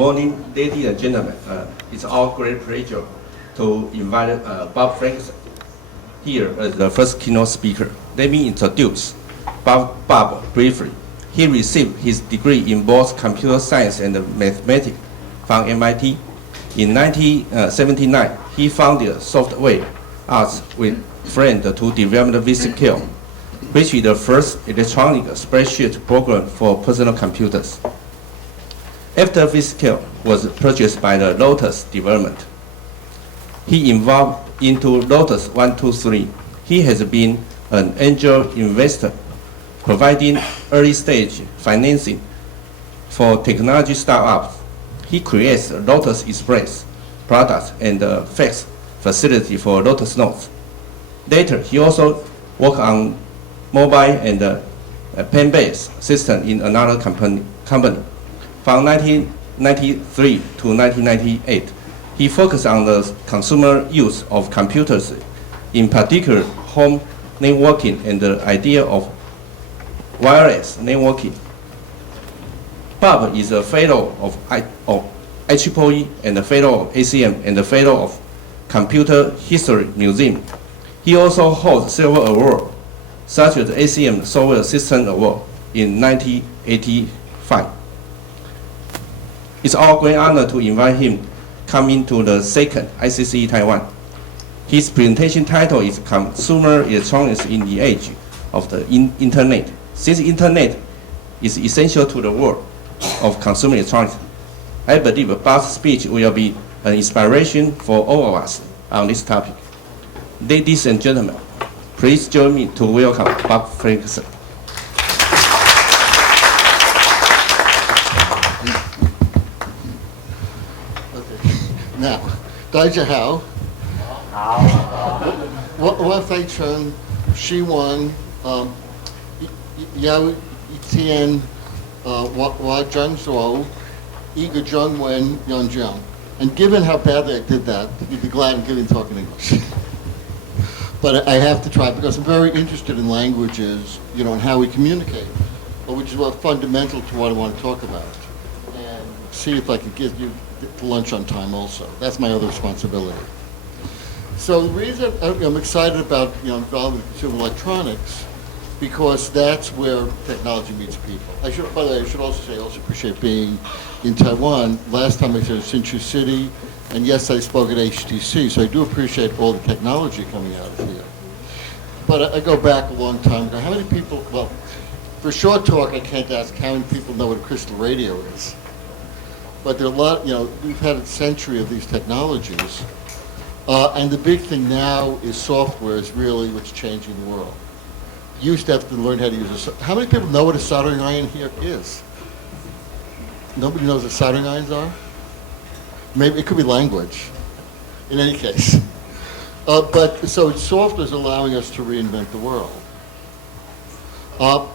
morning, ladies and gentlemen. It's our great pleasure to invite Bob Frankston here as the first keynote speaker. Let me introduce Bob briefly. He received his degree in both computer science and mathematics from MIT. In 1979, he founded Software Arts with friends to develop VisiCalc, which is the first electronic spreadsheet program for personal computers. After VisiCalc was purchased by the Lotus development, he involved into Lotus 123. He has been an angel investor, providing early-stage financing for technology startups. He creates Lotus Express products and fax facility for Lotus Notes. Later, he also worked on mobile and pen-based system in another company. From 1993 to 1998, he focused on the consumer use of computers, in particular home networking and the idea of wireless networking. Bob is a fellow of IEEE and a fellow of ACM and a fellow of Computer History Museum. He also holds several awards, such as the ACM Software System Award in 1985. It's our great honor to invite him coming to the second ICC Taiwan. His presentation title is Consumer Electronics in the Age of the Internet. Since Internet is essential to the world of consumer electronics, I believe Bob's speech will be an inspiration for all of us on this topic. Ladies and gentlemen, please join me to welcome Bob Frankston. Now, 大家好。我非常希望有一天我讲说一个中文用讲。And given how badly I did that, you'd be glad I'm giving talk in English. But I have to try because I'm very interested in languages, you know, and how we communicate, which is what fundamental to what I want to talk about. And see if I can give you lunch on time also. That's my other responsibility. So the reason I'm excited about involving consumer electronics, because that's where technology meets people. By the way, I should also say I also appreciate being in Taiwan. Last time I was in Hsinchu City, and yes, I spoke at HTC, so I do appreciate all the technology coming out of here. But I go back a long time ago. How many people, well, for short talk, I can't ask how many people know what a crystal radio is. But there are a lot, we've had a century of these technologies. And the big thing now is software is really what's changing the world. You used to have to learn how to use a, how many people know what a soldering iron here is? Nobody knows what soldering irons are? Maybe it could be language, in any case. But so software is allowing us to reinvent the world.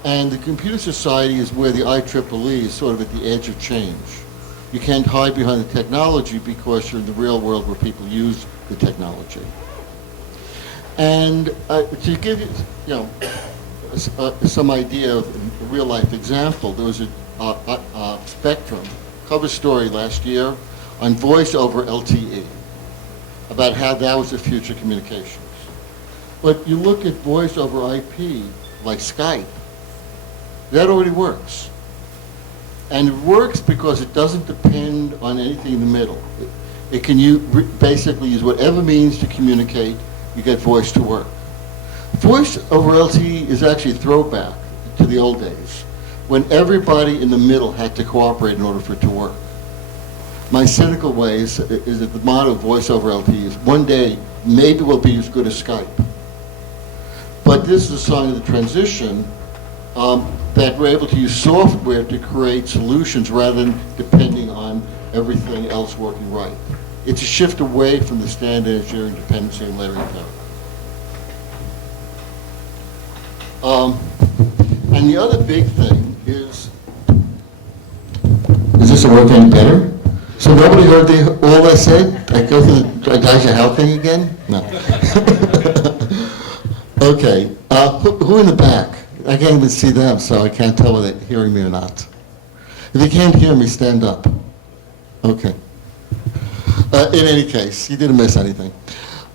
And the computer society is where the IEEE is sort of at the edge of change. You can't hide behind the technology because you're in the real world where people use the technology. And to give you, some idea of a real life example, there was a Spectrum cover story last year on voice over LTE, about how that was the future communications. But you look at voice over IP, like Skype, that already works. And it works because it doesn't depend on anything in the middle. It can basically use whatever means to communicate, you get voice to work. Voice over LTE is actually a throwback to the old days, when everybody in the middle had to cooperate in order for it to work. My cynical way is that the motto of voice over LTE is one day, maybe we'll be as good as Skype. But this is a sign of the transition, that we're able to use software to create solutions rather than depending on everything else working right. It's a shift away from the standard engineering dependency and layering code. And the other big thing is this working any better? So nobody heard all I said? I go through the Daisha How thing again? No. Okay, who in the back? I can't even see them, so I can't tell whether they're hearing me or not. If you can't hear me, stand up. Okay. In any case, you didn't miss anything.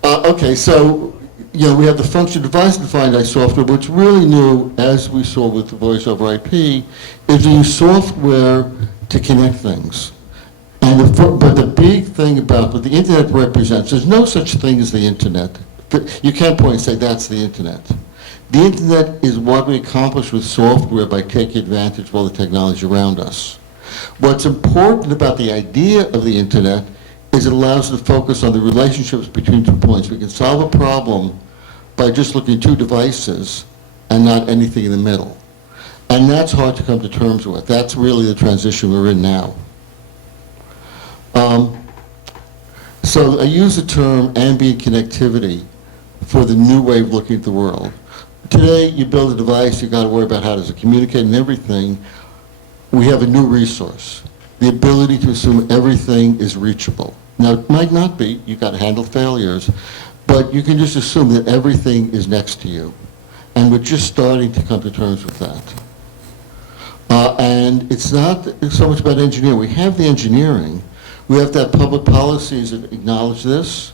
Okay, so, we have the function device-defined software, which really new, as we saw with the voice over IP, is to use software to connect things. But the big thing about what the internet represents, there's no such thing as the internet. You can't point and say that's the internet. The internet is what we accomplish with software by taking advantage of all the technology around us. What's important about the idea of the internet is it allows us to focus on the relationships between 2 points. We can solve a problem by just looking at 2 devices and not anything in the middle. And that's hard to come to terms with. That's really the transition we're in now. So I use the term ambient connectivity for the new way of looking at the world. Today, you build a device, you've got to worry about how does it communicate and everything. We have a new resource, the ability to assume everything is reachable. Now, it might not be, you've got to handle failures, but you can just assume that everything is next to you. And we're just starting to come to terms with that. And it's not so much about engineering. We have the engineering. We have to have public policies that acknowledge this.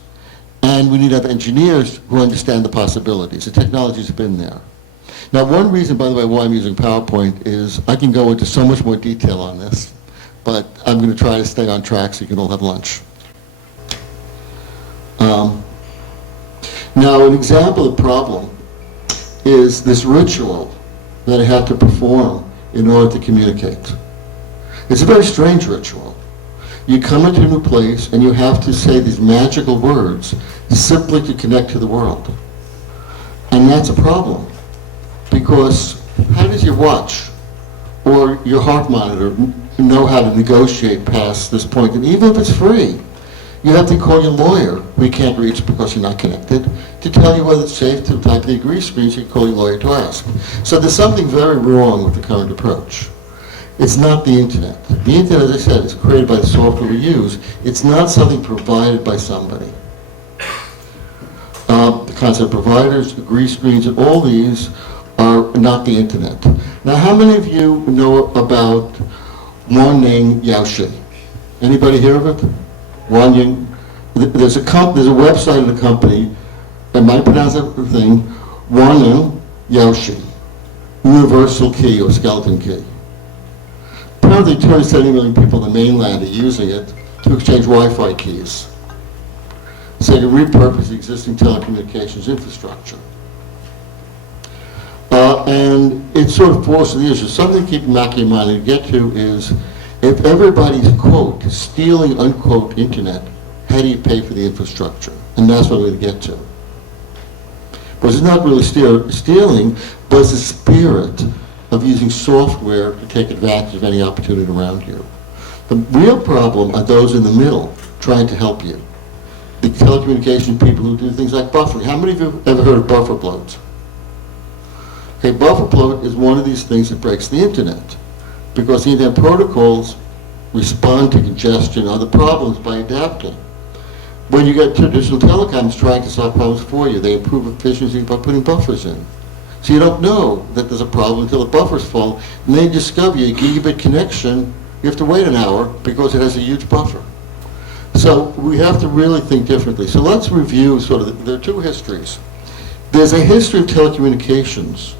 And we need to have engineers who understand the possibilities. The technology's been there. Now, one reason, by the way, why I'm using PowerPoint is I can go into so much more detail on this, but I'm going to try to stay on track so you can all have lunch. Now, an example of the problem is this ritual that I have to perform in order to communicate. It's a very strange ritual. You come into a new place and you have to say these magical words simply to connect to the world. And that's a problem, because how does your watch or your heart monitor know how to negotiate past this point? And even if it's free, you have to call your lawyer, who you can't reach because you're not connected, to tell you whether it's safe to type the agree screen, so you call your lawyer to ask. So there's something very wrong with the current approach. It's not the internet. The internet, as I said, is created by the software we use. It's not something provided by somebody. The concept providers, agree screens, and all these are not the internet. Now, how many of you know about one named Yaoshi? Anybody hear of it? There's a website of the company, I might pronounce that thing, Wanu Yaoshi, universal key or skeleton key. Apparently 270 million people on the mainland are using it to exchange Wi-Fi keys, so they can repurpose the existing telecommunications infrastructure. And it sort of forces the issue. Something to keep in back of your mind and get to is, if everybody's, quote, stealing, unquote, internet, how do you pay for the infrastructure? And that's what we're going to get to. Because it's not really stealing, but it's the spirit of using software to take advantage of any opportunity around you. The real problem are those in the middle trying to help you. The telecommunication people who do things like buffering. How many of you have ever heard of buffer bloat? Okay, buffer bloat is one of these things that breaks the internet, because the internet protocols respond to congestion and other problems by adapting. When you get traditional telecoms trying to solve problems for you, they improve efficiency by putting buffers in. So you don't know that there's a problem until the buffer's full, and then you discover your gigabit connection, you have to wait an hour because it has a huge buffer. So we have to really think differently. So let's review there are 2 histories. There's a history of telecommunications,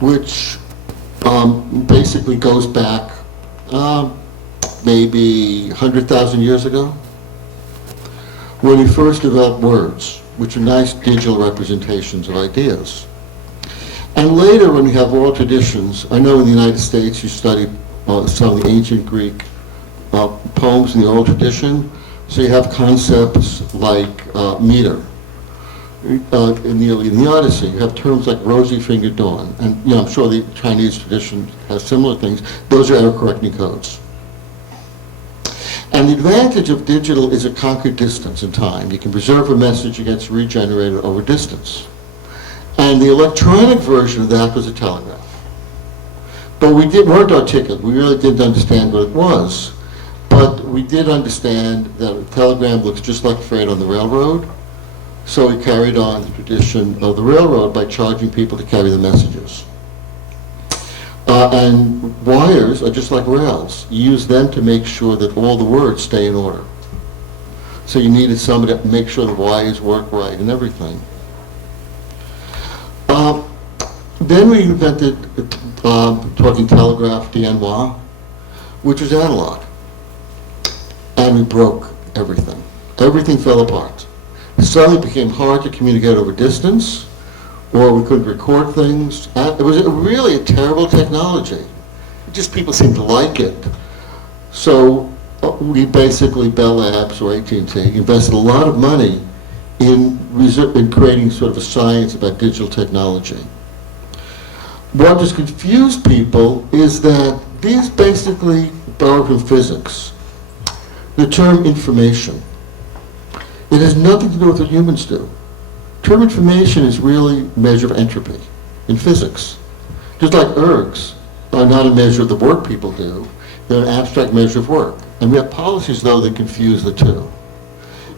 which basically goes back maybe 100,000 years ago, when we first developed words, which are nice digital representations of ideas. And later, when we have oral traditions, I know in the United States you study some of the ancient Greek poems in the oral tradition, so you have concepts like meter. In the Odyssey, you have terms like rosy-fingered dawn, and I'm sure the Chinese tradition has similar things. Those are error-correcting codes. And the advantage of digital is it conquered distance and time. You can preserve a message against regenerated over distance. And the electronic version of that was a telegraph. But we weren't articulate. We really didn't understand what it was. But we did understand that a telegram looks just like freight on the railroad. So we carried on the tradition of the railroad by charging people to carry the messages. And wires are just like rails. You use them to make sure that all the words stay in order. So you needed somebody to make sure the wires work right and everything. Then we invented talking telegraph, DNY, which was analog. And we broke everything. Everything fell apart. It suddenly became hard to communicate over distance, or we couldn't record things. It was really a terrible technology. Just people seemed to like it. So we basically, Bell Labs or AT&T, invested a lot of money in creating sort of a science about digital technology. What just confused people is that these basically borrow from physics. The term information. It has nothing to do with what humans do. Term information is really a measure of entropy in physics. Just like ergs are not a measure of the work people do, they're an abstract measure of work. And we have policies, though, that confuse the two.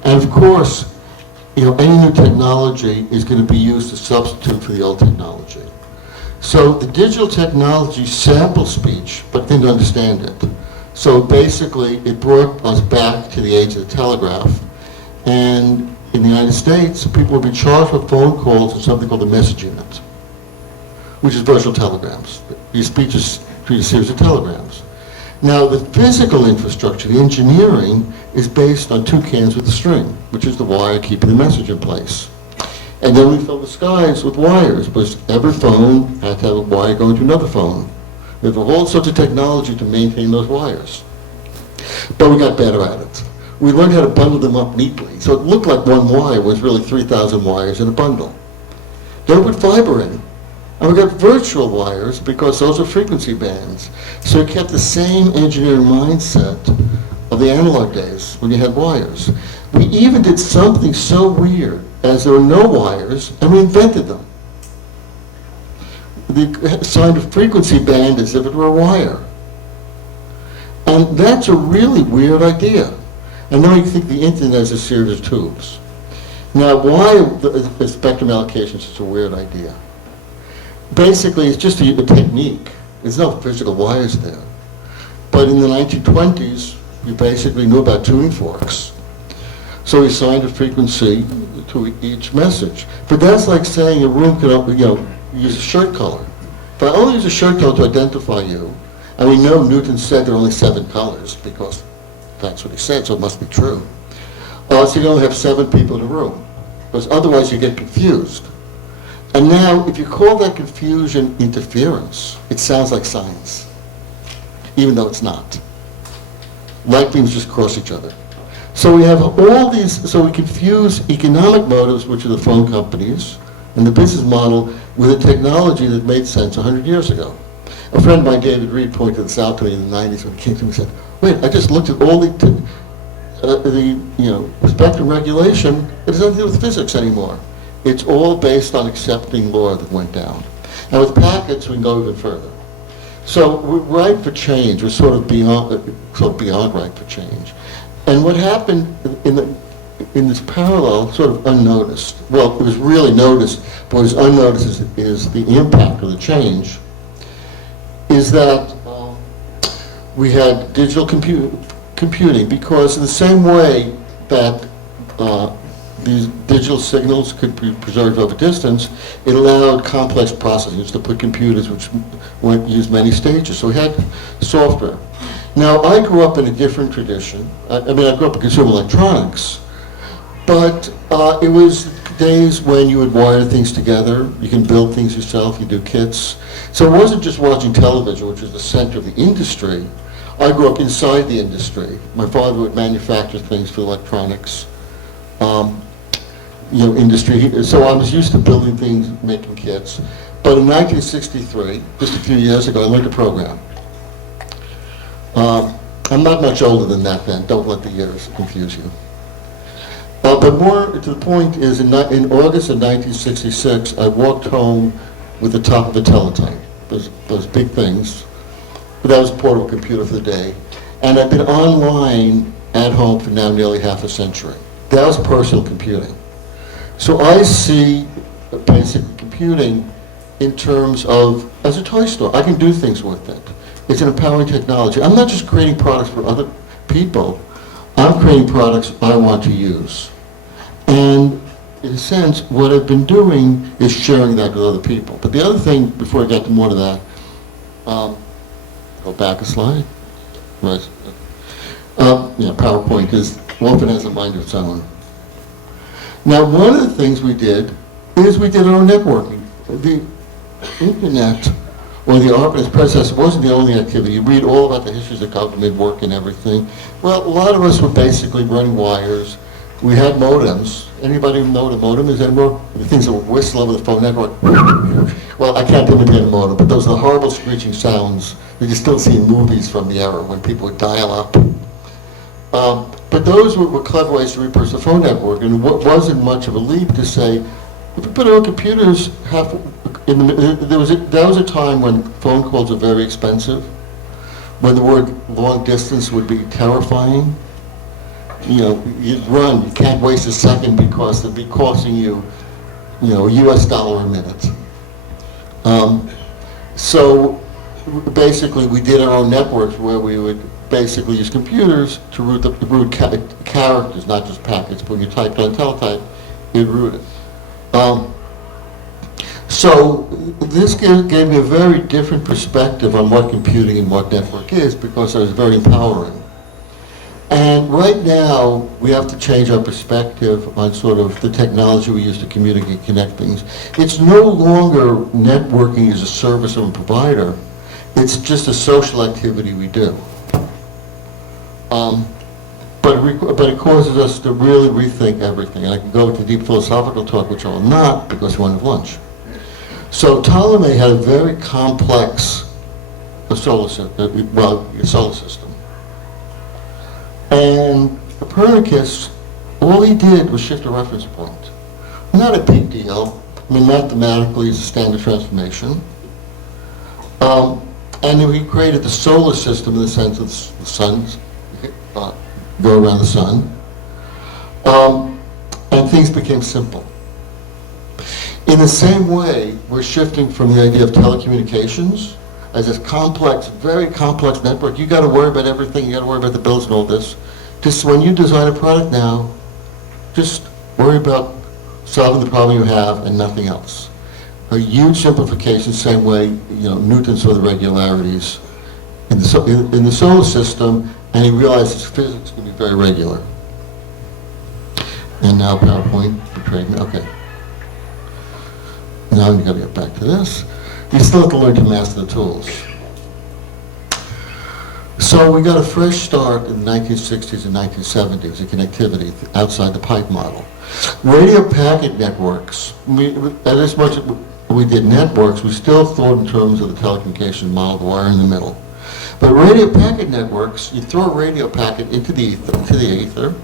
And of course, any new technology is going to be used to substitute for the old technology. So the digital technology sampled speech, but didn't understand it. So basically, it brought us back to the age of the telegraph. And in the United States, people will be charged with phone calls in something called the message unit, which is virtual telegrams. These speeches treat a series of telegrams. Now, the physical infrastructure, the engineering, is based on two cans with a string, which is the wire keeping the message in place. And then we fill the skies with wires, because every phone had to have a wire going to another phone. We have all sorts of technology to maintain those wires. But we got better at it. We learned how to bundle them up neatly. So it looked like one wire was really 3,000 wires in a bundle. Then we put fiber in. And we got virtual wires because those are frequency bands. So it kept the same engineering mindset of the analog days when you had wires. We even did something so weird as there were no wires, and we invented them. We assigned a frequency band as if it were a wire. And that's a really weird idea. And then we think the internet is a series of tubes. Now, why the spectrum allocation is such a weird idea? Basically, it's just a technique. There's no physical wires there. But in the 1920s, we basically knew about tuning forks. So we assigned a frequency to each message. But that's like saying a room could use a shirt color. If I only use a shirt color to identify you, and we know Newton said there are only 7 colors, because that's what he said, so it must be true. So you only have 7 people in a room, because otherwise you get confused. And now, if you call that confusion interference, it sounds like science, even though it's not. Light beams just cross each other. So we have all these, so we confuse economic motives, which are the phone companies, and the business model with a technology that made sense 100 years ago. A friend of mine, David Reed, pointed this out to me in the 90s when he came to me and said, wait, I just looked at all the spectrum regulation. It has nothing to do with physics anymore. It's all based on accepting law that went down. And with packets, we can go even further. So we're ripe for change. We're sort of beyond ripe for change. And what happened in this parallel, sort of unnoticed. Well, it was really noticed, but what was unnoticed is the impact of the change. Is that we had digital computing, because in the same way that these digital signals could be preserved over distance, it allowed complex processing to put computers which used many stages. So we had software. Now, I grew up in a different tradition. I grew up in consumer electronics, but it was days when you would wire things together. You can build things yourself. You do kits. So it wasn't just watching television, which was the center of the industry. I grew up inside the industry. My father would manufacture things for electronics, industry. So I was used to building things, making kits. But in 1963, just a few years ago, I learned to program. I'm not much older than that then. Don't let the years confuse you. But more to the point is, in August of 1966, I walked home with the top of a teletype, those big things. But that was a portable computer for the day. And I've been online at home for now nearly half a century. That was personal computing. So I see basic computing in terms of, as a toy store, I can do things with it. It's an empowering technology. I'm not just creating products for other people. I'm creating products I want to use. And in a sense, what I've been doing is sharing that with other people. But the other thing, before I get to more to that, go back a slide. Right. Yeah, PowerPoint often has a mind of its own. Now, one of the things we did is we did our own networking. The internet, or the ARPANET predecessor, wasn't the only activity. You read all about the histories of government work and everything. Well, a lot of us were basically running wires. We had modems. Anybody know what a modem is anymore? The things that would whistle over the phone network. Well, I can't imitate a modem, but those are the horrible screeching sounds that you still see in movies from the era when people would dial up. But those were clever ways to repurpose the phone network, and it wasn't much of a leap to say, if we put our computers that was a time when phone calls were very expensive, when the word long distance would be terrifying. You know, you'd run, you can't waste a second because it'd be costing you, a US dollar a minute. So basically we did our own networks where we would basically use computers to route characters, not just packets. But when you typed on teletype, it routed. So this gave me a very different perspective on what computing and what network is, because it was very empowering. And right now, we have to change our perspective on sort of the technology we use to communicate and connect things. It's no longer networking as a service or a provider. It's just a social activity we do. But it causes us to really rethink everything. And I can go into deep philosophical talk, which I will not, because we won't have lunch. So Ptolemy had a very complex solar system. And Copernicus, all he did was shift a reference point. Not a big deal. I mean, mathematically, it's a standard transformation. And then he created the solar system in the sense of the sun's go around the sun. And things became simple. In the same way, we're shifting from the idea of telecommunications as this complex, very complex network. You got to worry about everything. You got to worry about the bills and all this. Just when you design a product now, just worry about solving the problem you have and nothing else. A huge simplification, same way Newton saw the regularities in the solar system, and he realized his physics can be very regular. And now PowerPoint betrayed me. Okay. Now you've got to get back to this. You still have to learn to master the tools. So we got a fresh start in the 1960s and 1970s in connectivity outside the pipe model. Radio packet networks, as much as we did networks, we still thought in terms of the telecommunication model, the wire in the middle. But radio packet networks, you throw a radio packet into the ether,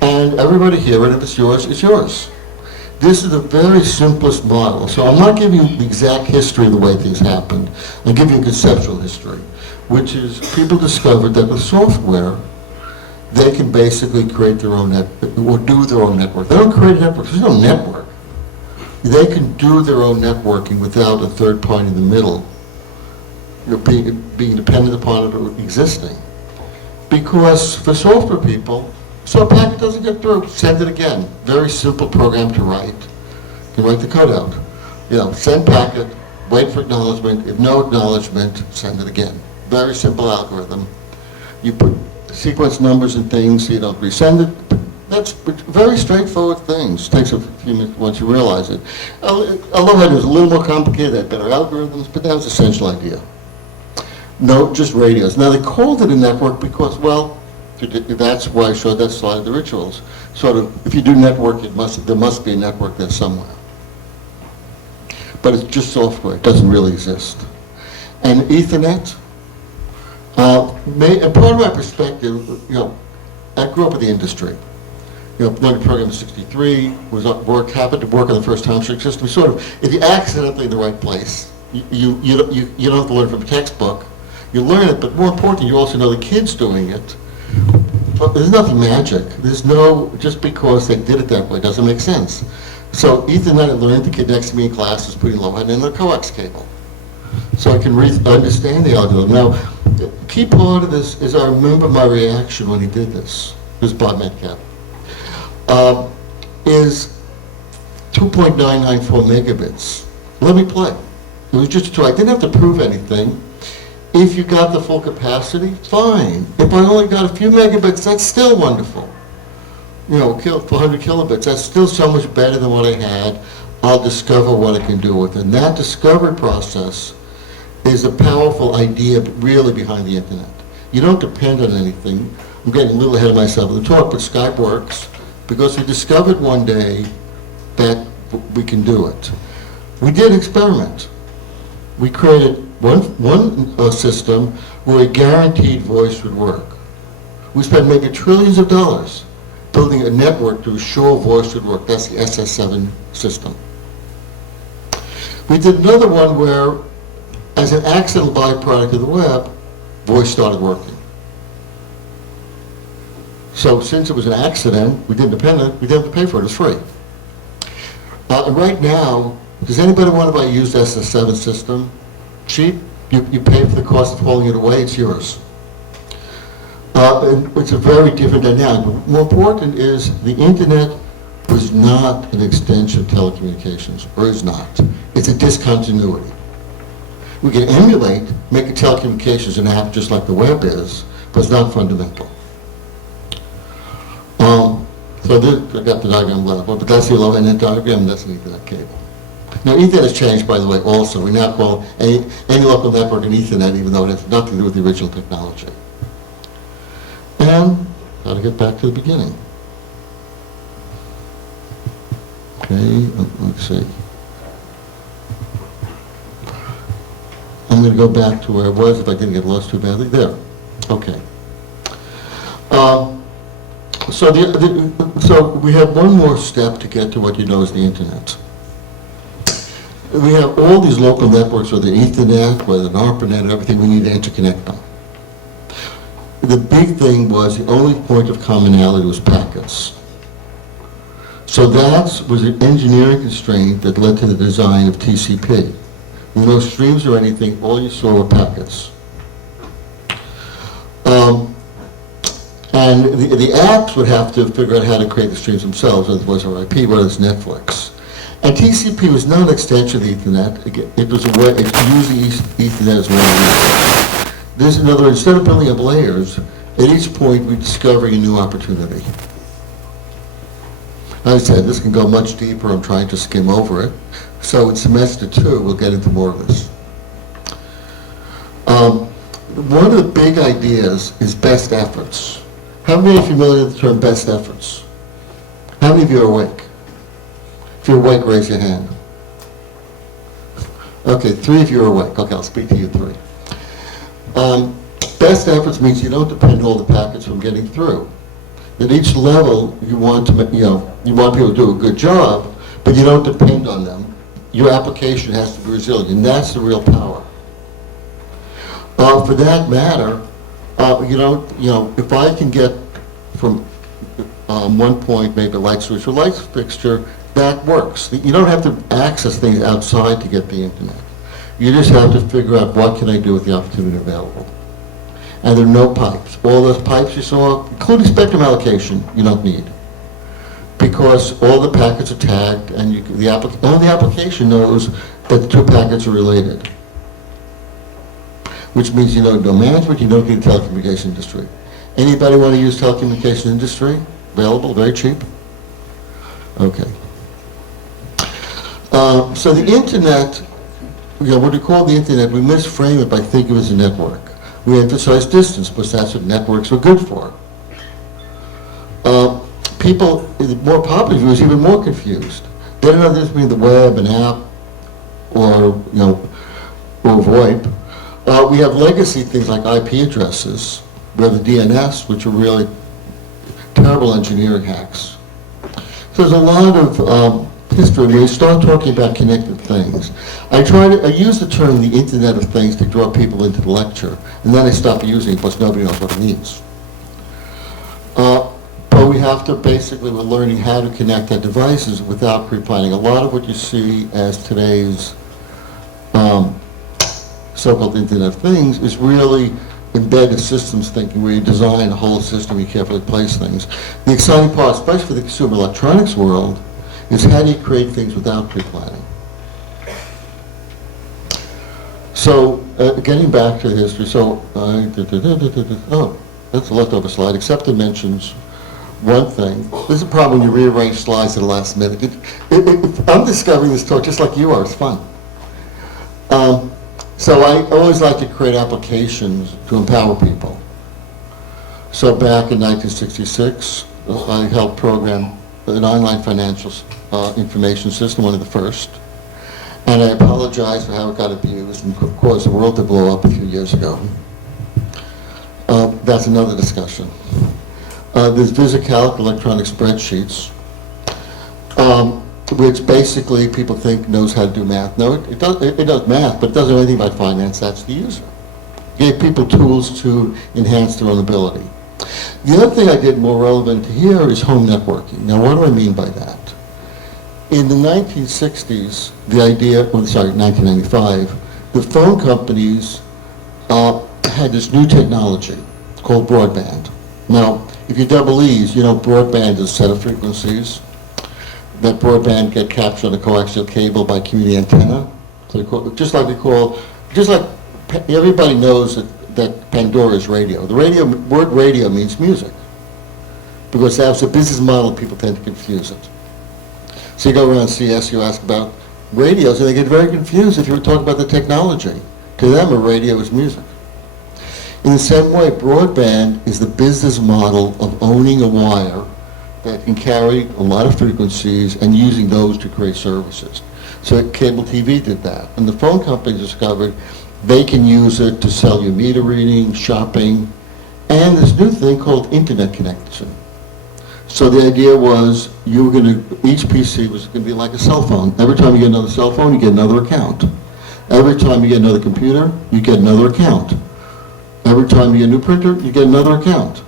and everybody hear it. If it's yours, it's yours. This is the very simplest model. So I'm not giving you the exact history of the way things happened. I'll give you a conceptual history, which is people discovered that with software, they can basically create their own network, or do their own network. They don't create networks. There's no network. They can do their own networking without a third party in the middle, being dependent upon it or existing. Because for software people, so a packet doesn't get through, send it again. Very simple program to write. You can write the code out. Send packet, wait for acknowledgement. If no acknowledgement, send it again. Very simple algorithm. You put sequence numbers and things so you don't resend it. That's very straightforward things. It takes a few minutes once you realize it. Although it was a little more complicated, they had better algorithms, but that was the essential idea. No, just radios. Now they called it a network because, well, that's why I showed that slide of the rituals. Sort of, if you do network, there must be a network there somewhere. But it's just software. It doesn't really exist. And Ethernet, and part of my perspective, I grew up in the industry. Learned a program in '63, happened to work on the first time sharing system. Sort of, if you're accidentally in the right place, you don't have to learn from a textbook. You learn it, but more importantly, you also know the kids doing it. But there's nothing magic. There's no, just because they did it that way doesn't make sense. So Ethernet, I learned, the kid next to me in class is pretty low, and then the coax cable. So I can understand the algorithm. Now, the key part of this is I remember my reaction when he did this. This is Bob Metcalf. Is 2.994 megabits. Let me play. It was just a toy. I didn't have to prove anything. If you got the full capacity, fine. If I only got a few megabits, that's still wonderful. You know, 400 kilobits, that's still so much better than what I had. I'll discover what I can do with it. And that discovery process is a powerful idea really behind the internet. You don't depend on anything. I'm getting a little ahead of myself in the talk, but Skype works because we discovered one day that we can do it. We did experiment. We created one system where a guaranteed voice would work. We spent maybe trillions of dollars building a network to assure voice would work. That's the SS7 system. We did another one where, as an accidental byproduct of the web, voice started working. So since it was an accident, we didn't depend on it, we didn't have to pay for it, it's free. Right now, does anybody want to buy a used SS7 system? Cheap, you pay for the cost of hauling it away, it's yours. It's a very different dynamic. More important is the internet was not an extension of telecommunications, or is not. It's a discontinuity. We can emulate, make a telecommunications an app just like the web is, but it's not fundamental. So this, I got the diagram left, but that's the low end diagram, that's an Ethernet cable. Now Ethernet has changed, by the way, also. We now call any local network an Ethernet, even though it has nothing to do with the original technology. And how to get back to the beginning. Okay, let's see. I'm going to go back to where I was if I didn't get lost too badly. There. Okay. So we have one more step to get to what you know as the internet. We have all these local networks, whether Ethernet, whether an ARPANET, everything, we need to interconnect them. The big thing was the only point of commonality was packets. So that was an engineering constraint that led to the design of TCP. With no streams or anything, all you saw were packets. And the apps would have to figure out how to create the streams themselves, whether it was our IP, whether it's Netflix. And TCP was not an extension of the Ethernet. It was a way, it's using Ethernet as well. This, in other words, instead of building up layers, at each point we discover a new opportunity. As I said, this can go much deeper. I'm trying to skim over it. So in semester 2, we'll get into more of this. One of the big ideas is best efforts. How many are familiar with the term best efforts? How many of you are awake? If you're awake, raise your hand. Okay, 3 of you are awake. Okay, I'll speak to you 3. Best efforts means you don't depend all the packets from getting through. At each level, you want to, you want people to do a good job, but you don't depend on them. Your application has to be resilient, and that's the real power. For that matter, if I can get from one point, maybe a light switch or light fixture, that works. You don't have to access things outside to get the internet. You just have to figure out what can I do with the opportunity available. And there are no pipes. All those pipes you saw, including spectrum allocation, you don't need. Because all the packets are tagged, and only the application knows that the 2 packets are related. Which means you don't know management, you don't need the telecommunication industry. Anybody want to use telecommunication industry? Available, very cheap? Okay. So the internet, what we call the internet, we misframe it by thinking of it as a network. We emphasize distance, because that's what networks are good for. People, more popular viewers, even more confused. They don't know the difference between the web, an app, or VoIP. We have legacy things like IP addresses. We have the DNS, which are really terrible engineering hacks. So there's a lot of history when you start talking about connected things. I use the term the Internet of Things to draw people into the lecture, and then I stop using it because nobody knows what it means. But we have to basically, we're learning how to connect our devices without pre-planning. A lot of what you see as today's so-called Internet of Things is really embedded systems thinking, where you design a whole system, you carefully place things. The exciting part, especially for the consumer electronics world, is how do you create things without pre-planning? So, getting back to history, so, oh, that's a leftover slide, except it mentions one thing. This is a problem when you rearrange slides at the last minute. I'm discovering this talk just like you are, it's fun. So I always like to create applications to empower people. So back in 1966, I helped program an online financial information system, one of the first. And I apologize for how it got abused and caused the world to blow up a few years ago. That's another discussion. There's VisiCalc, electronic spreadsheets, which basically people think knows how to do math. No, it does math, but it doesn't know anything about finance. That's the user. Gave people tools to enhance their own ability. The other thing I did more relevant to here is home networking. Now, what do I mean by that? In the 1960s, the idea, well, sorry, 1995, the phone companies had this new technology called broadband. Now, if you double E's, you know broadband is a set of frequencies. That broadband get captured on a coaxial cable by community antenna. So just like everybody knows that Pandora is radio. The word radio means music, because that's a business model, people tend to confuse it. So you go around CS, you ask about radios, and they get very confused if you were talking about the technology. To them, a radio is music. In the same way, broadband is the business model of owning a wire that can carry a lot of frequencies and using those to create services. So cable TV did that. And the phone companies discovered they can use it to sell you meter reading, shopping, and this new thing called internet connection. So the idea was you were each PC was going to be like a cell phone. Every time you get another cell phone, you get another account. Every time you get another computer, you get another account. Every time you get a new printer, you get another account.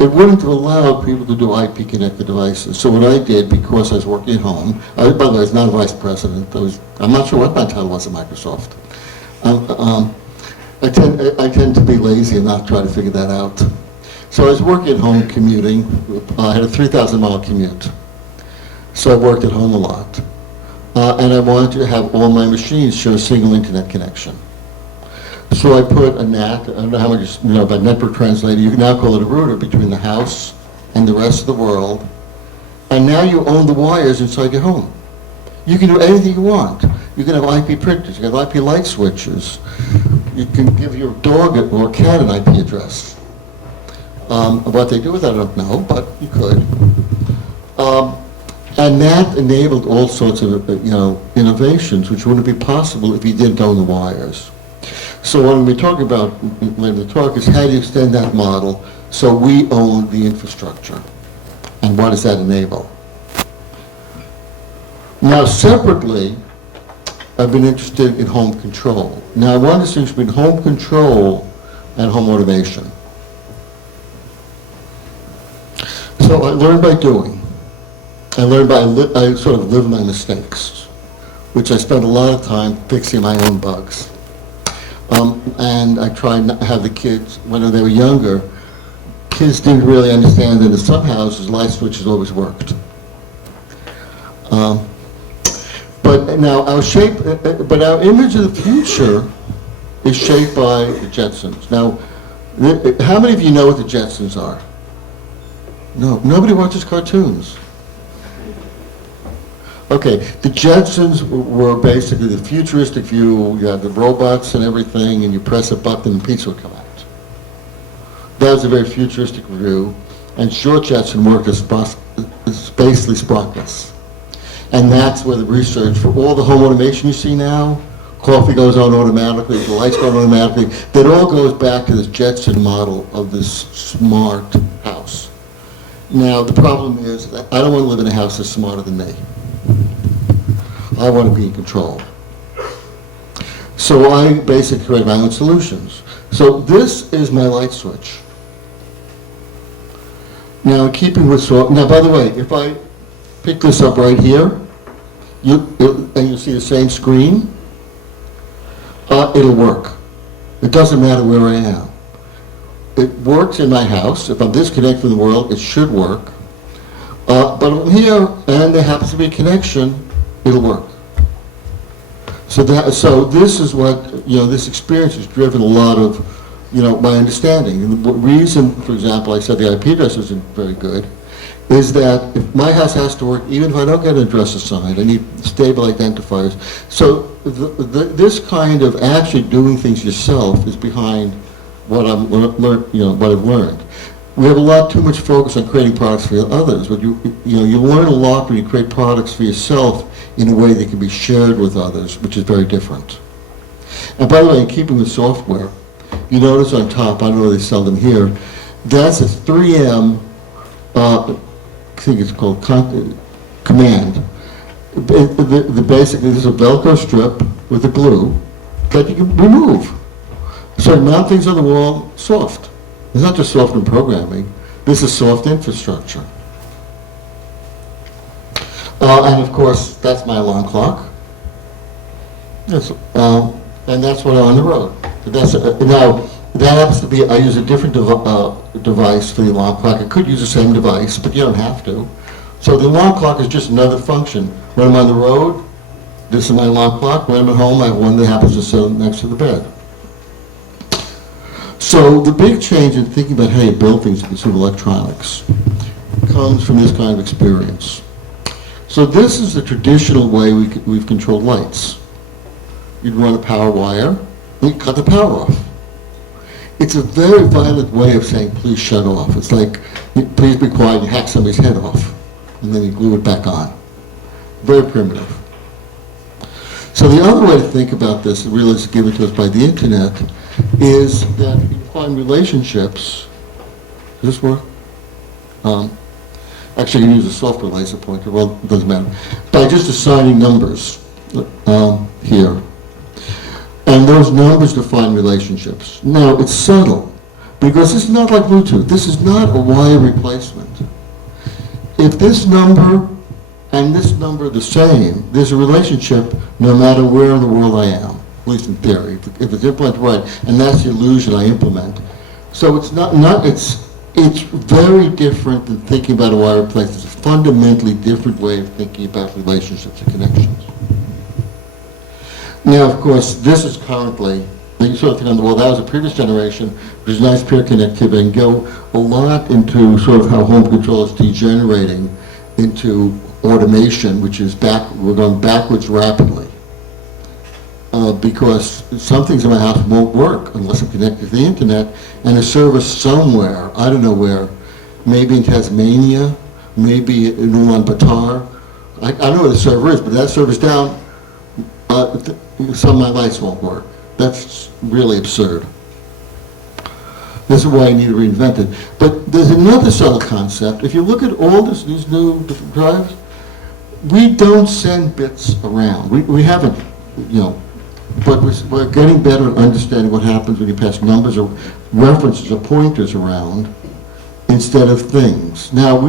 It wouldn't have allowed people to do IP-connected devices. So what I did, because I was working at home, by the way, I was not a vice president. I'm not sure what my title was at Microsoft. I tend to be lazy and not try to figure that out. So I was working at home commuting. I had a 3,000-mile commute. So I worked at home a lot. And I wanted to have all my machines share a single internet connection. So I put a NAT, I don't know how much you know about network translator, you can now call it a router between the house and the rest of the world. And now you own the wires inside your home. You can do anything you want. You can have IP printers, you can have IP light switches. You can give your dog or cat an IP address. What they do with that, I don't know, but you could. And that enabled all sorts of innovations which wouldn't be possible if you didn't own the wires. So what we're talking about when the talk is how do you extend that model so we own the infrastructure, and what does that enable? Now separately, I've been interested in home control. Now I want to distinguish between home control and home automation. So I learned by doing. I learned I sort of live my mistakes, which I spent a lot of time fixing my own bugs. And I tried not to have the kids, when they were younger, kids didn't really understand that in some houses, light switches always worked. But now our image of the future is shaped by the Jetsons. Now, how many of you know what the Jetsons are? No, nobody watches cartoons. Okay, the Jetsons were basically the futuristic view. You had the robots and everything, and you press a button and pizza would come out. That was a very futuristic view, and George Jetson worked as basically sprockets. And that's where the research for all the home automation you see now, coffee goes on automatically, the lights go on automatically, that all goes back to this Jetson model of this smart house. Now, the problem is that I don't want to live in a house that's smarter than me. I want to be in control. So I basically create my own solutions. So this is my light switch. Now, in keeping with now, by the way, if I pick this up right here, and you see the same screen, it'll work. It doesn't matter where I am. It works in my house. If I'm disconnected from the world, it should work. But if I'm here and there happens to be a connection, it'll work. So this is what, this experience has driven a lot of, my understanding. And the reason, for example, I said the IP address isn't very good, is that if my house has to work, even if I don't get an address assigned, I need stable identifiers. So this kind of actually doing things yourself is behind what I've learned. We have a lot too much focus on creating products for others, but you learn a lot when you create products for yourself in a way that can be shared with others, which is very different. And by the way, in keeping with software, you notice on top, I don't know if they sell them here, that's a 3M, I think it's called command. Basically, this is a Velcro strip with a glue that you can remove. So mount things on the wall, soft. It's not just soft in programming, this is soft infrastructure. And of course, that's my alarm clock. Yes, and that's when I'm on the road. Now, that happens to be, I use a different device for the alarm clock. I could use the same device, but you don't have to. So the alarm clock is just another function. When I'm on the road, this is my alarm clock. When I'm at home, I have one that happens to sit next to the bed. So the big change in thinking about how you build things in consumer electronics comes from this kind of experience. So this is the traditional way we've controlled lights. You'd run a power wire, and you cut the power off. It's a very violent way of saying, please shut off. It's like, please be quiet, you hack somebody's head off, and then you glue it back on. Very primitive. So the other way to think about this, and really it's given to us by the internet, is that you find relationships. Does this work? Actually, you can use a software laser pointer. Well, it doesn't matter. By just assigning numbers here. And those numbers define relationships. Now, it's subtle, because this is not like Bluetooth. This is not a wire replacement. If this number and this number are the same, there's a relationship no matter where in the world I am, at least in theory, if it's implemented right, and that's the illusion I implement. So it's it's very different than thinking about a wire replacement. It's a fundamentally different way of thinking about relationships and connections. Now, of course, this is currently, you sort of think on the wall, that was a previous generation, which is nice peer connectivity, and go a lot into sort of how home control is degenerating into automation, which is we're going backwards rapidly. Because some things in my house won't work unless I'm connected to the internet, and a service somewhere, I don't know where, maybe in Tasmania, maybe in Ulaanbaatar, I don't know where the server is, but that server's down, some of my lights won't work. That's really absurd. This is why I need to reinvent it. But there's another subtle concept. If you look at all these new different drives, we don't send bits around. We haven't, but we're getting better at understanding what happens when you pass numbers or references or pointers around instead of things. Now,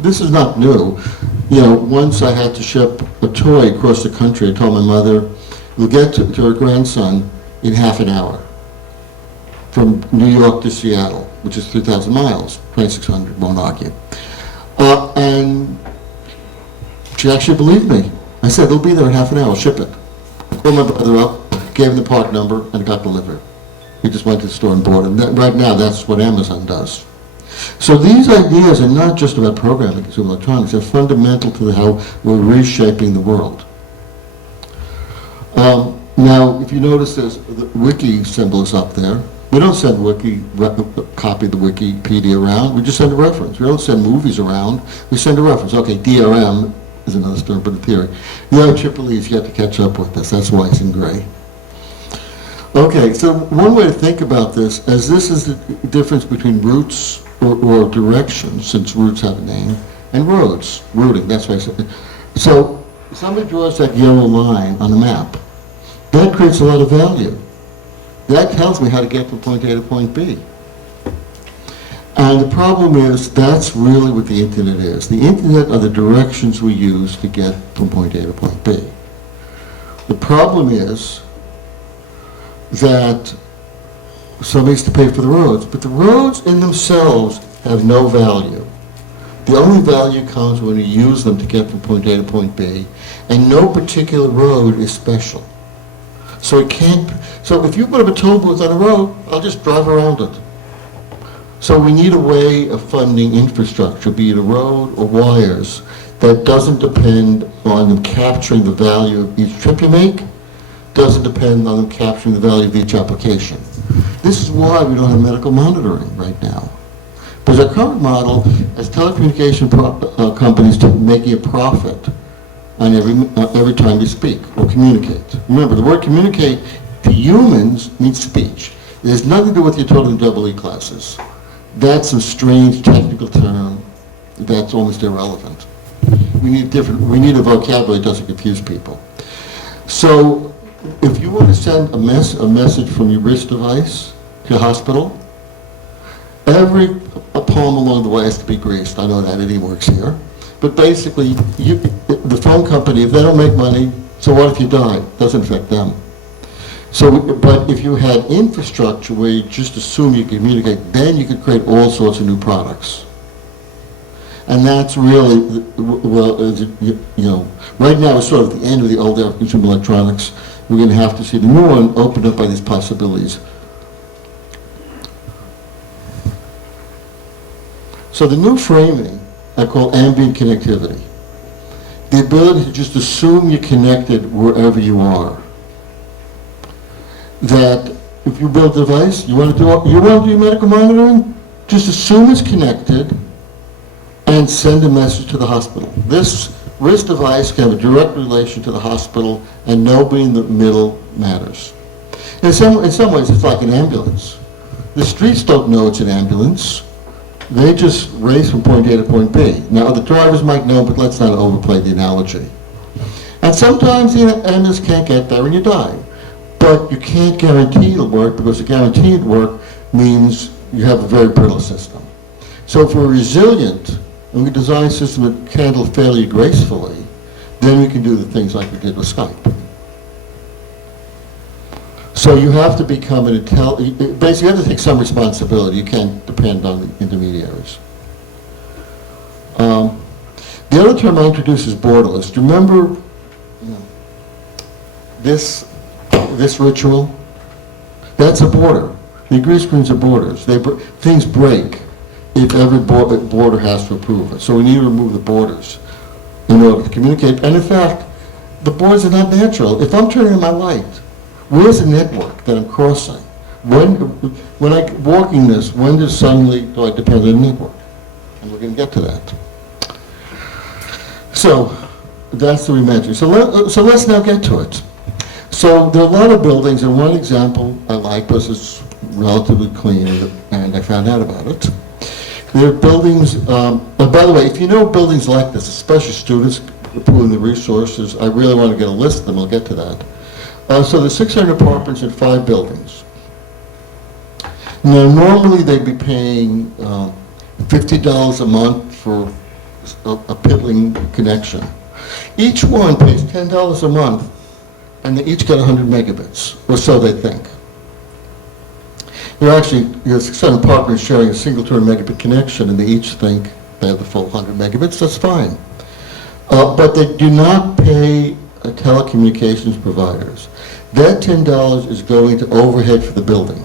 this is not new. Once I had to ship a toy across the country, I told my mother, we'll get to her grandson in half an hour from New York to Seattle, which is 3,000 miles, 2,600, won't argue. And she actually believed me. I said, they'll be there in half an hour, I'll ship it. I called my brother up, gave him the part number, and it got delivered. He just went to the store and bought it. And right now, that's what Amazon does. So these ideas are not just about programming consumer electronics, they're fundamental to how we're reshaping the world. Now, if you notice there's the wiki symbol is up there. We don't send copy the Wikipedia around, we just send a reference. We don't send movies around, we send a reference. Okay, DRM is another story, but in theory. The IEEE's yet to catch up with this, that's why it's in gray. Okay, so one way to think about this, as this is the difference between routes or directions, since routes have a name, and roads, routing, that's why I said. So somebody draws that yellow line on the map. That creates a lot of value. That tells me how to get from point A to point B. And the problem is, that's really what the internet is. The internet are the directions we use to get from point A to point B. The problem is that somebody has to pay for the roads, but the roads in themselves have no value. The only value comes when you use them to get from point A to point B, and no particular road is special. So it can't, so if you put up a toll booth on a road, I'll just drive around it. So we need a way of funding infrastructure, be it a road or wires, that doesn't depend on them capturing the value of each trip you make, doesn't depend on them capturing the value of each application. This is why we don't have medical monitoring right now. Because our current model has telecommunication companies making a profit on every time you speak or communicate. Remember, the word communicate to humans means speech. It has nothing to do with your taught in double E classes. That's a strange technical term that's almost irrelevant. We need a vocabulary that doesn't confuse people. So if you want to send a message from your wrist device to the hospital, every palm along the way has to be greased. I know that it works here. But basically, the phone company, if they don't make money, so what if you die? It doesn't affect them. So, but if you had infrastructure where you just assume you can communicate, then you could create all sorts of new products. And that's really, well, you know, right now it's sort of the end of the old era of consumer electronics. We're going to have to see the new one opened up by these possibilities. So the new framing I call ambient connectivity. The ability to just assume you're connected wherever you are. That if you build a device, you want to do medical monitoring, just assume it's connected and send a message to the hospital. This wrist device can have a direct relation to the hospital and nobody in the middle matters. In some ways it's like an ambulance. The streets don't know it's an ambulance. They just race from point A to point B. Now the drivers might know, but let's not overplay the analogy. And sometimes the ambulance can't get there and you die. But you can't guarantee it'll work, because a guaranteed work means you have a very brittle system. So if we're resilient and we design a system that can handle failure gracefully, then we can do the things like we did with Skype. So you have to become an basically you have to take some responsibility. You can't depend on the intermediaries. The other term I introduced is borderless. Do you remember this ritual? That's a border. The grease screens are borders. Things break if every border has to approve it. So we need to remove the borders in order to communicate. And in fact, the borders are not natural. If I'm turning on my light, where's the network that I'm crossing? When I'm walking this, when do I depend on the network? And we're going to get to that. So that's the reimagining. So let's now get to it. So there are a lot of buildings, and one example I like because it's relatively clean, and I found out about it. There are buildings, and by the way, if you know buildings like this, especially students pooling the resources, I really want to get a list of them. I'll get to that. So there's 600 apartments in 5 buildings. Now, normally they'd be paying $50 a month for a piddling connection. Each one pays $10 a month, and they each get 100 megabits, or so they think. You're 600 apartments sharing a single 200 megabit connection, and they each think they have the full 100 megabits. That's fine. But they do not pay telecommunications providers. That $10 is going to overhead for the building.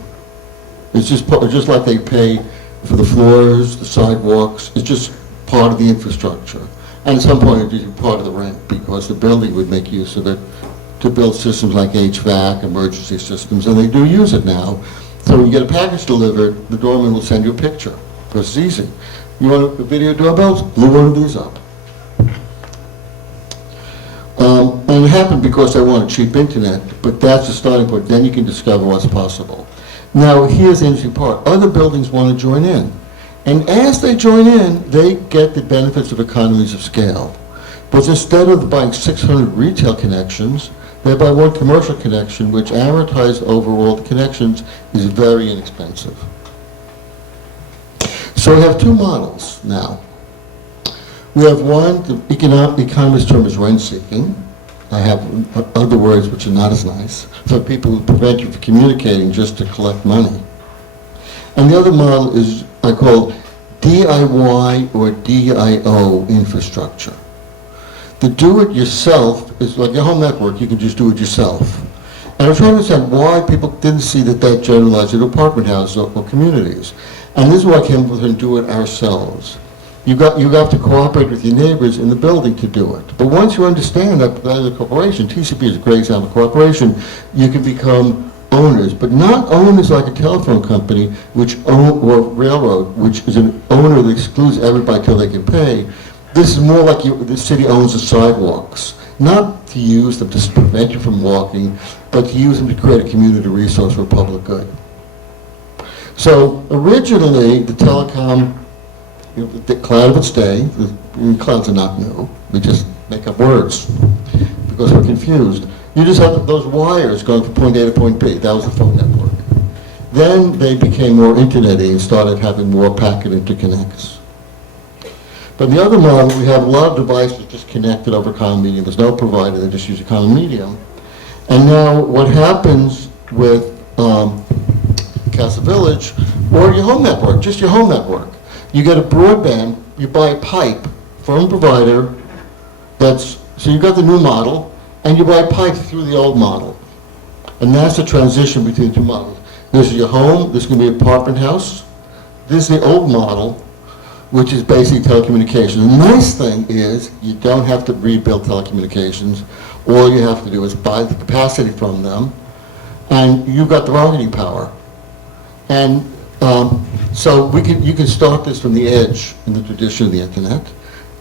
It's just like they pay for the floors, the sidewalks. It's just part of the infrastructure. And at some point, it's part of the rent, because the building would make use of it to build systems like HVAC, emergency systems, and they do use it now. So when you get a package delivered, the doorman will send you a picture, because it's easy. You want a video doorbells? Glue one of these up. And it happened because I want a cheap internet, but that's the starting point. Then you can discover what's possible. Now, here's the interesting part. Other buildings want to join in. And as they join in, they get the benefits of economies of scale. But instead of buying 600 retail connections, they buy one commercial connection, which amortized over all the connections is very inexpensive. So we have two models now. We have one, the economist term is rent-seeking. I have other words which are not as nice, for people who prevent you from communicating just to collect money. And the other model is, I call DIY or DIO infrastructure. The do-it-yourself is like your home network, you can just do it yourself. And I'm trying to understand why people didn't see that generalized into apartment houses or communities. And this is why I came up with and do it ourselves. You have to cooperate with your neighbors in the building to do it. But once you understand that as a corporation, TCP is a great example of cooperation, you can become owners, but not owners like a telephone company, or railroad, which is an owner that excludes everybody till they can pay. This is more like the city owns the sidewalks, not to use them to prevent you from walking, but to use them to create a community resource for public good. So originally, the telecom, the cloud of its day, clouds are not new, we just make up words because we're confused. You just have those wires going from point A to point B. That was the phone network. Then they became more internet-y and started having more packet interconnects. But in the other model, we have a lot of devices just connected over common medium. There's no provider, they just use a common medium. And now what happens with Castle Village, or your home network, just your home network, you get a broadband, you buy a pipe from a provider so you got the new model, and you buy a pipe through the old model. And that's the transition between the two models. This is your home, this is going to be an apartment house. This is the old model, which is basic telecommunications. The nice thing is you don't have to rebuild telecommunications. All you have to do is buy the capacity from them, and you've got the marketing power. And so you can start this from the edge in the tradition of the internet,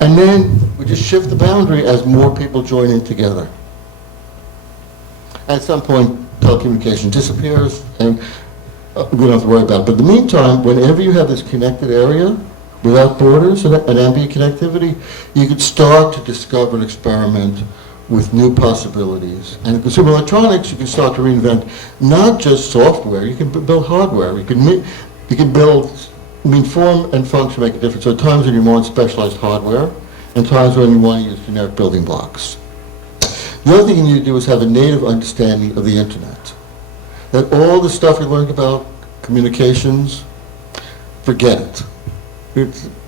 and then we just shift the boundary as more people join in together. At some point, telecommunication disappears, and we don't have to worry about it. But in the meantime, whenever you have this connected area without borders and ambient connectivity, you can start to discover and experiment with new possibilities. And in consumer electronics, you can start to reinvent not just software, you can build hardware. You can build, form and function make a difference. So at times when you want specialized hardware, and times when you want to use generic building blocks. The other thing you need to do is have a native understanding of the internet. That all the stuff you learned about communications, forget it.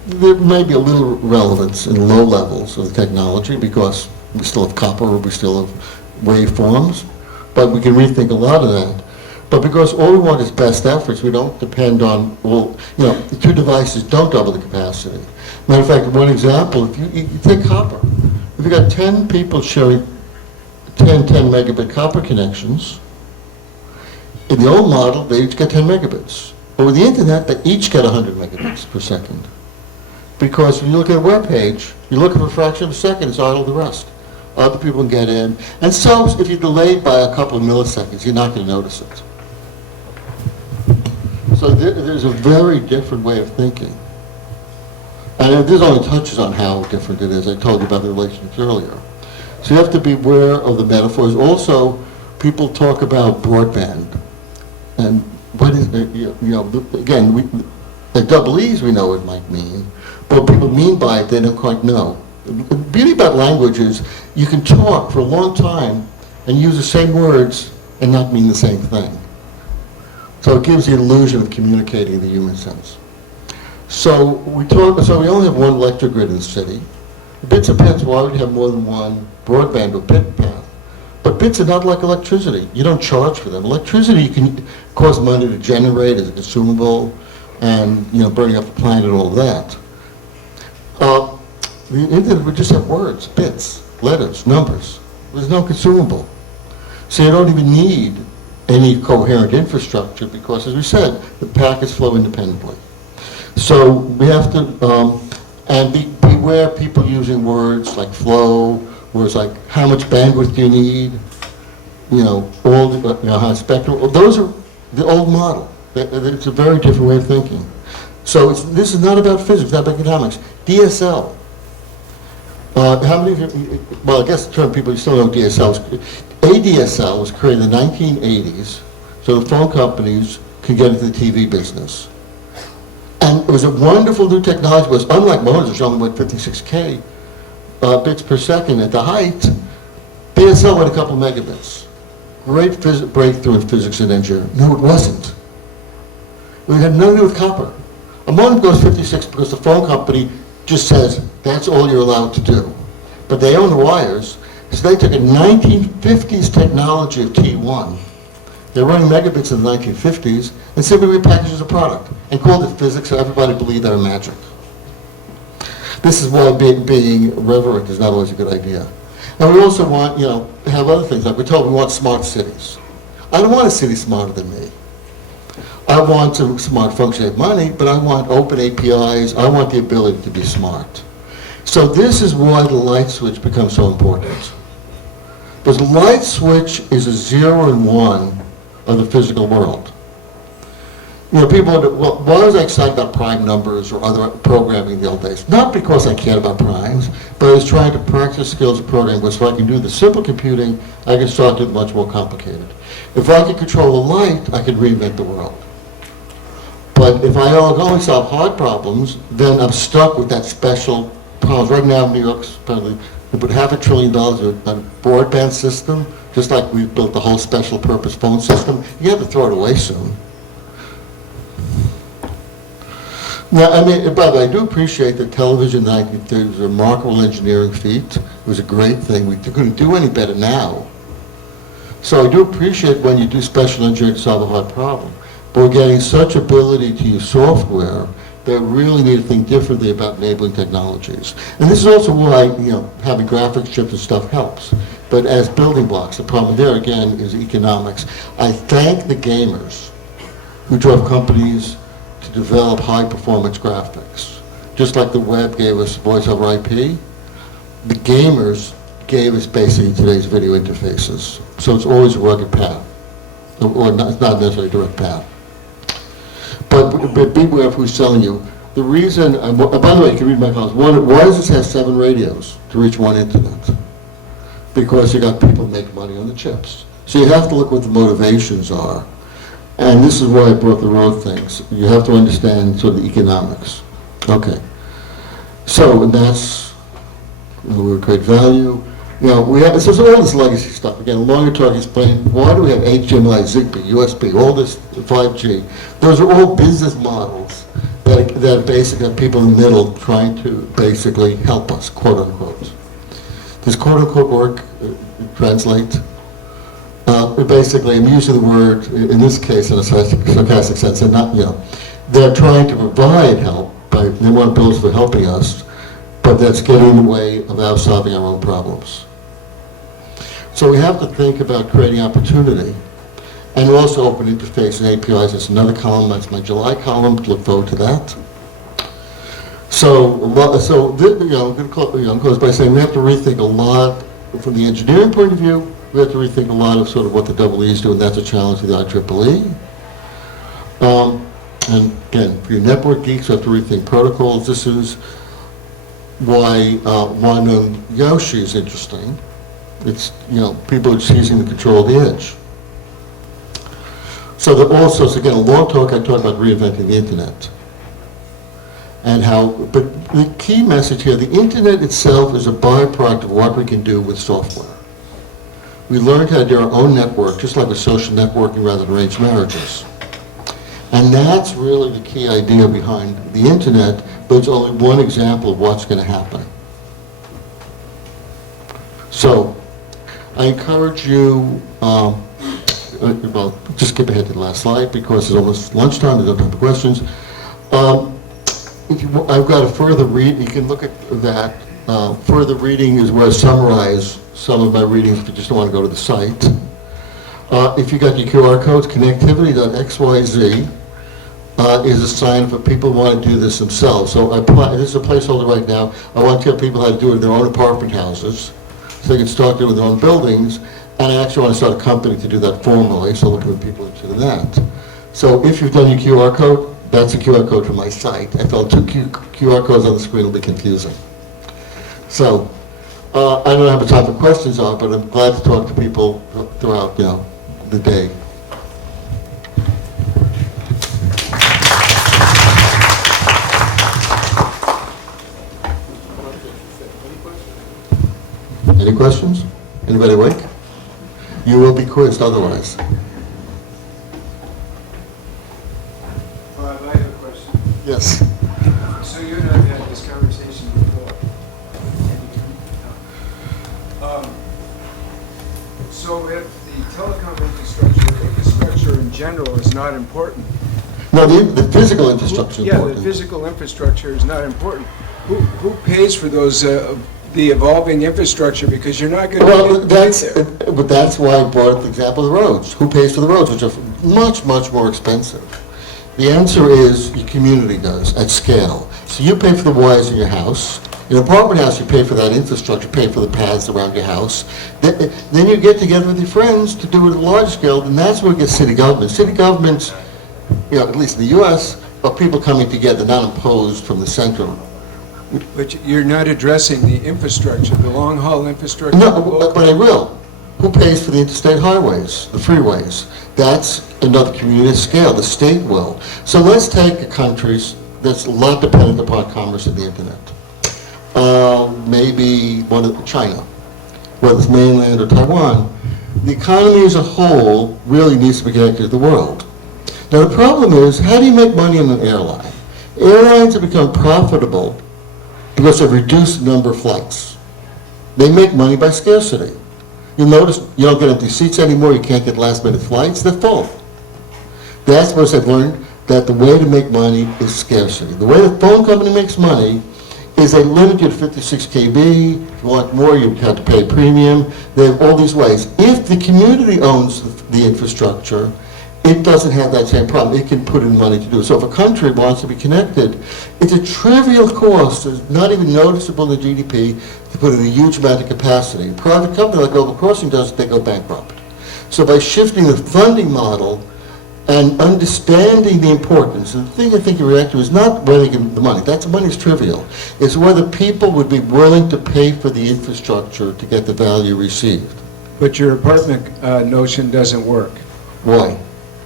There may be a little relevance in low levels of the technology because we still have copper, we still have waveforms, but we can rethink a lot of that. But because all we want is best efforts, we don't depend on the two devices don't double the capacity. Matter of fact, one example, if you take copper, if you got 10 people sharing 10 megabit copper connections, in the old model, they each get 10 megabits. But with the internet, they each get 100 megabits per second. Because when you look at a web page, you look for a fraction of a second, it's idle the rest. Other people can get in. And so if you're delayed by a couple of milliseconds, you're not going to notice it. So there's a very different way of thinking. And this only touches on how different it is. I told you about the relationships earlier. So you have to be aware of the metaphors. Also, people talk about broadband. And what is, again, at double E's we know what it might mean. But what people mean by it, they don't quite know. The beauty about language is you can talk for a long time and use the same words and not mean the same thing. So it gives the illusion of communicating in the human sense. So we only have one electric grid in the city. Bits and paths, why would you have more than one broadband or bit path? But bits are not like electricity. You don't charge for them. Electricity, you can cost money to generate as a consumable and, burning up the planet and all of that. The internet would just have words, bits, letters, numbers. There's no consumable. So you don't even need any coherent infrastructure because, as we said, the packets flow independently. So we have to, beware people using words like flow, words like how much bandwidth do you need, high spectrum. Those are the old model. It's a very different way of thinking. So this is not about physics, not about economics. DSL. How many of you, well, I guess the term people still know DSL. ADSL was created in the 1980s so the phone companies could get into the TV business. And And it was a wonderful new technology. It was unlike motors, which only went 56K bits per second at the height. DSL went a couple megabits. Great breakthrough in physics and engineering. No, it wasn't. It had nothing to do with copper. A modem goes 56 because the phone company just says that's all you're allowed to do. But they own the wires, so they took a 1950s technology of T1. They're running megabits in the 1950s and simply repackaged as a product and called it physics, so everybody believed they were magic. This is why being reverent is not always a good idea. And we also want, have other things. Like we're told we want smart cities. I don't want a city smarter than me. I want a smart function of money, but I want open APIs. I want the ability to be smart. So this is why the light switch becomes so important. Because the light switch is a 0 and 1 of the physical world. People wonder, well, why was I excited about prime numbers or other programming in the old days? Not because I cared about primes, but I was trying to practice skills of programming, so I can do the simple computing, I can start doing much more complicated. If I could control the light, I could reinvent the world. But if I only solve hard problems, then I'm stuck with that special problems. Right now, New York's apparently, they put $500 billion on a broadband system, just like we built the whole special purpose phone system. You have to throw it away soon. Now, by the way, I do appreciate that television in the 1930s was a remarkable engineering feat. It was a great thing. We couldn't do any better now. So I do appreciate when you do special engineering to solve a hard problem. But we're getting such ability to use software that we really need to think differently about enabling technologies. And this is also why, having graphics chips and stuff helps. But as building blocks, the problem there, again, is economics. I thank the gamers who drove companies to develop high-performance graphics. Just like the web gave us voice over IP, the gamers gave us basically today's video interfaces. So it's always a rugged path, or not necessarily a direct path. But beware of who's selling you. The reason, by the way, you can read my comments. Why does this have 7 radios to reach one internet? Because you got people make money on the chips. So you have to look what the motivations are. And this is why I brought the road things. You have to understand sort of the economics. Okay. So that's, we create value. We have, so all this legacy stuff. Again, longer talk explain why do we have HDMI, Zigbee, USB, all this 5G. Those are all business models that basically have people in the middle trying to basically help us, quote unquote. Does quote unquote work, translate? Basically, I'm using the word, in this case, in a sarcastic sense, and not, they're trying to provide help, they want bills for helping us, but that's getting in the way of us solving our own problems. So we have to think about creating opportunity, and also open interface and APIs. It's another column, that's my July column, look forward to that. So I'm going to close by saying we have to rethink a lot from the engineering point of view. We have to rethink a lot of sort of what the EEs do, and that's a challenge for the IEEE. And again, for your network geeks, we have to rethink protocols. This is why one Yoshi is interesting. It's, people are seizing the control of the edge. So that also, so again, a long talk, I talked about reinventing the internet. And how, but the key message here, the internet itself is a byproduct of what we can do with software. We learned how to do our own network, just like with social networking rather than arranged marriages. And that's really the key idea behind the internet, but it's only one example of what's going to happen. So, I encourage you, well, just skip ahead to the last slide because it's almost lunchtime, there's no time for questions. I've got a further read, you can look at that. Further reading is where I summarize some of my readings if you just don't want to go to the site. If you got your QR codes, connectivity.xyz is a sign for people who want to do this themselves. So this is a placeholder right now. I want to tell people how to do it in their own apartment houses so they can start doing their own buildings. And I actually want to start a company to do that formally, so looking at people interested in that. So if you've done your QR code, that's a QR code from my site. I felt 2 QR codes on the screen will be confusing. So, I don't have a time for questions on it, but I'm glad to talk to people throughout, the day. questions? Anybody awake? You will be quizzed otherwise. I have a question. Yes. So you and I have had this conversation before. So if the telecom infrastructure in general is not important. No, the physical infrastructure is Yeah, important. the physical infrastructure is not important. Who pays for those, the evolving infrastructure? Because you're not going Well, to but that's why I brought up the example of the roads. Who pays for the roads, which are much, much more expensive? The answer is your community does, at scale. So you pay for the wires in your house. In an apartment house, you pay for that infrastructure, pay for the paths around your house. Then you get together with your friends to do it at a large scale, and that's where it gets city government. City governments, at least in the U.S., are people coming together, not imposed from the center. But you're not addressing the infrastructure, the long-haul infrastructure. No, but I will. Who pays for the interstate highways, the freeways? That's another community scale. The state will. So let's take a country that's a lot dependent upon commerce and the internet. Maybe China, whether it's mainland or Taiwan. The economy as a whole really needs to be connected to the world. Now the problem is, how do you make money in an airline? Airlines have become profitable because they've reduced the number of flights. They make money by scarcity. You'll notice you don't get empty seats anymore, you can't get last minute flights, they're full. That's what I've learned, that the way to make money is scarcity. The way the phone company makes money is they limit you to 56 KB, if you want more you have to pay a premium. They have all these ways. If the community owns the infrastructure, it doesn't have that same problem. It can put in money to do it. So if a country wants to be connected, it's a trivial cost, it's not even noticeable in the GDP, to put in a huge amount of capacity. A private company like Global Crossing does, they go bankrupt. So by shifting the funding model and understanding the importance, and the thing I think you react to is not whether you get the money. That money is trivial. It's whether people would be willing to pay for the infrastructure to get the value received. But your apartment notion doesn't work. Why?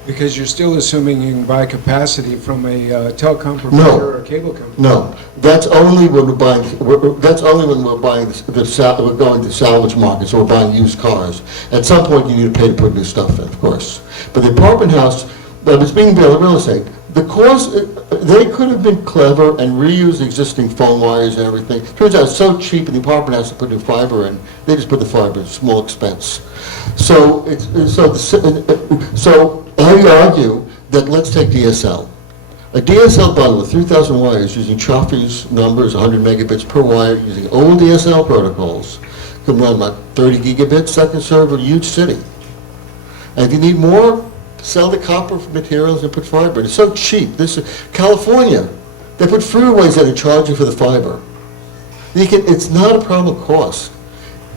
Because you're still assuming you can buy capacity from a telecom provider or a cable company. No, that's only when we're buying. That's only when we're buying. We're going to salvage markets or we're buying used cars. At some point, you need to pay to put new stuff in, of course. But the apartment house, that was being built, real estate. The cost, they could have been clever and reused existing phone wires and everything. Turns out it's so cheap in the apartment house to put new fiber in. They just put the fiber. It's small expense. So I argue that let's take DSL. A DSL bundle with 3,000 wires using Chaffee's numbers, 100 megabits per wire, using old DSL protocols, can run about 30 gigabits second serve in a huge city. And if you need more, sell the copper materials and put fiber in. It's so cheap. California, they put freeways in and charge you for the fiber. It's not a problem of cost.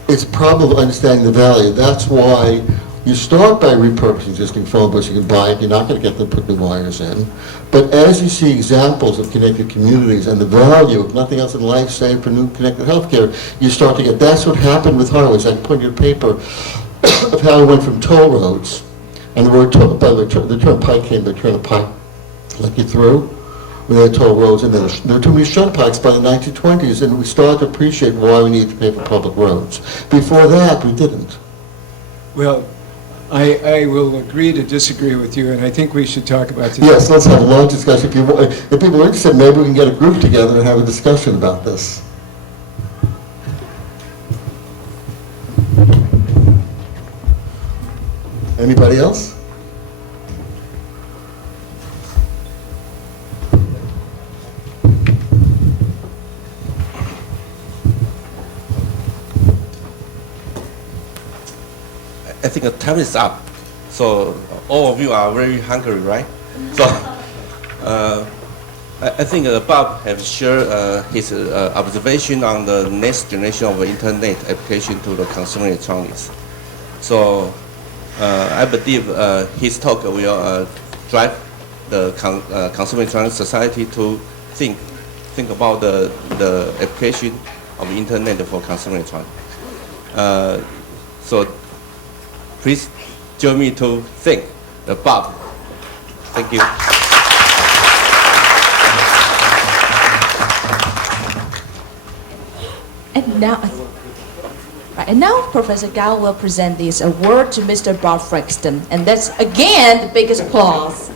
It's a problem of understanding the value. That's why you start by repurposing existing phone books. You can buy it. You're not going to get them to put new wires in. But as you see examples of connected communities and the value of nothing else in life save for new connected healthcare, you start to get, that's what happened with highways. I put in your paper of how it went from toll roads, and the word toll, by the way, the term pike came by turn a pike, like you through. We had toll roads, and then there were too many shun pikes by the 1920s, and we started to appreciate why we need to pay for public roads. Before that, we didn't. Well, I will agree to disagree with you, and I think we should talk about this. Yes, let's have a long discussion. If people are interested, maybe we can get a group together and have a discussion about this. Anybody else? I think the time is up. So all of you are very hungry, right? So I think Bob has shared his observation on the next generation of internet application to the consumer electronics. So I believe his talk will drive the consumer electronics society to think about the application of internet for consumer electronics. So please join me to thank Bob. Thank you. And now, right. And now Professor Gao will present this award to Mr. Bob Frankston. And that's again the biggest applause.